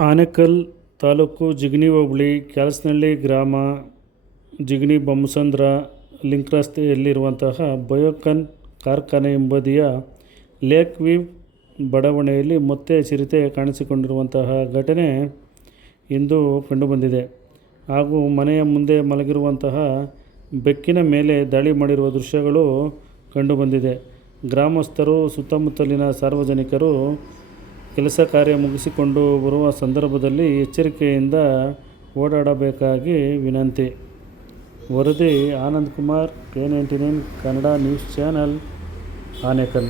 ಆನೇಕಲ್ ತಾಲೂಕು ಜಿಗಣಿ ಹೋಬಳಿ ಕ್ಯಾಲ್ಸನಹಳ್ಳಿ ಗ್ರಾಮ ಜಿಗಣಿ ಬೊಮ್ಮಸಂದ್ರ ಲಿಂಕ್ ರಸ್ತೆಯಲ್ಲಿರುವಂತಹ ಬಯೋಕನ್ ಕಾರ್ಖಾನೆ ಎಂಬದಿಯ ಲೇಕ್ ವೀವ್ ಬಡಾವಣೆಯಲ್ಲಿ ಮತ್ತೆ ಚಿರತೆ ಕಾಣಿಸಿಕೊಂಡಿರುವಂತಹ ಘಟನೆ ಇಂದು ಕಂಡುಬಂದಿದೆ ಹಾಗೂ ಮನೆಯ ಮುಂದೆ ಮಲಗಿರುವಂತಹ ಬೆಕ್ಕಿನ ಮೇಲೆ ದಾಳಿ ಮಾಡಿರುವ ದೃಶ್ಯಗಳು ಕಂಡುಬಂದಿದೆ ಗ್ರಾಮಸ್ಥರು ಸುತ್ತಮುತ್ತಲಿನ ಸಾರ್ವಜನಿಕರು ಕೆಲಸ ಕಾರ್ಯ ಮುಗಿಸಿಕೊಂಡು ಬರುವ ಸಂದರ್ಭದಲ್ಲಿ ಎಚ್ಚರಿಕೆಯಿಂದ ಓಡಾಡಬೇಕಾಗಿ ವಿನಂತಿ. ವರದಿ Anand Kumar K ninety nine Kannada news channel Anekal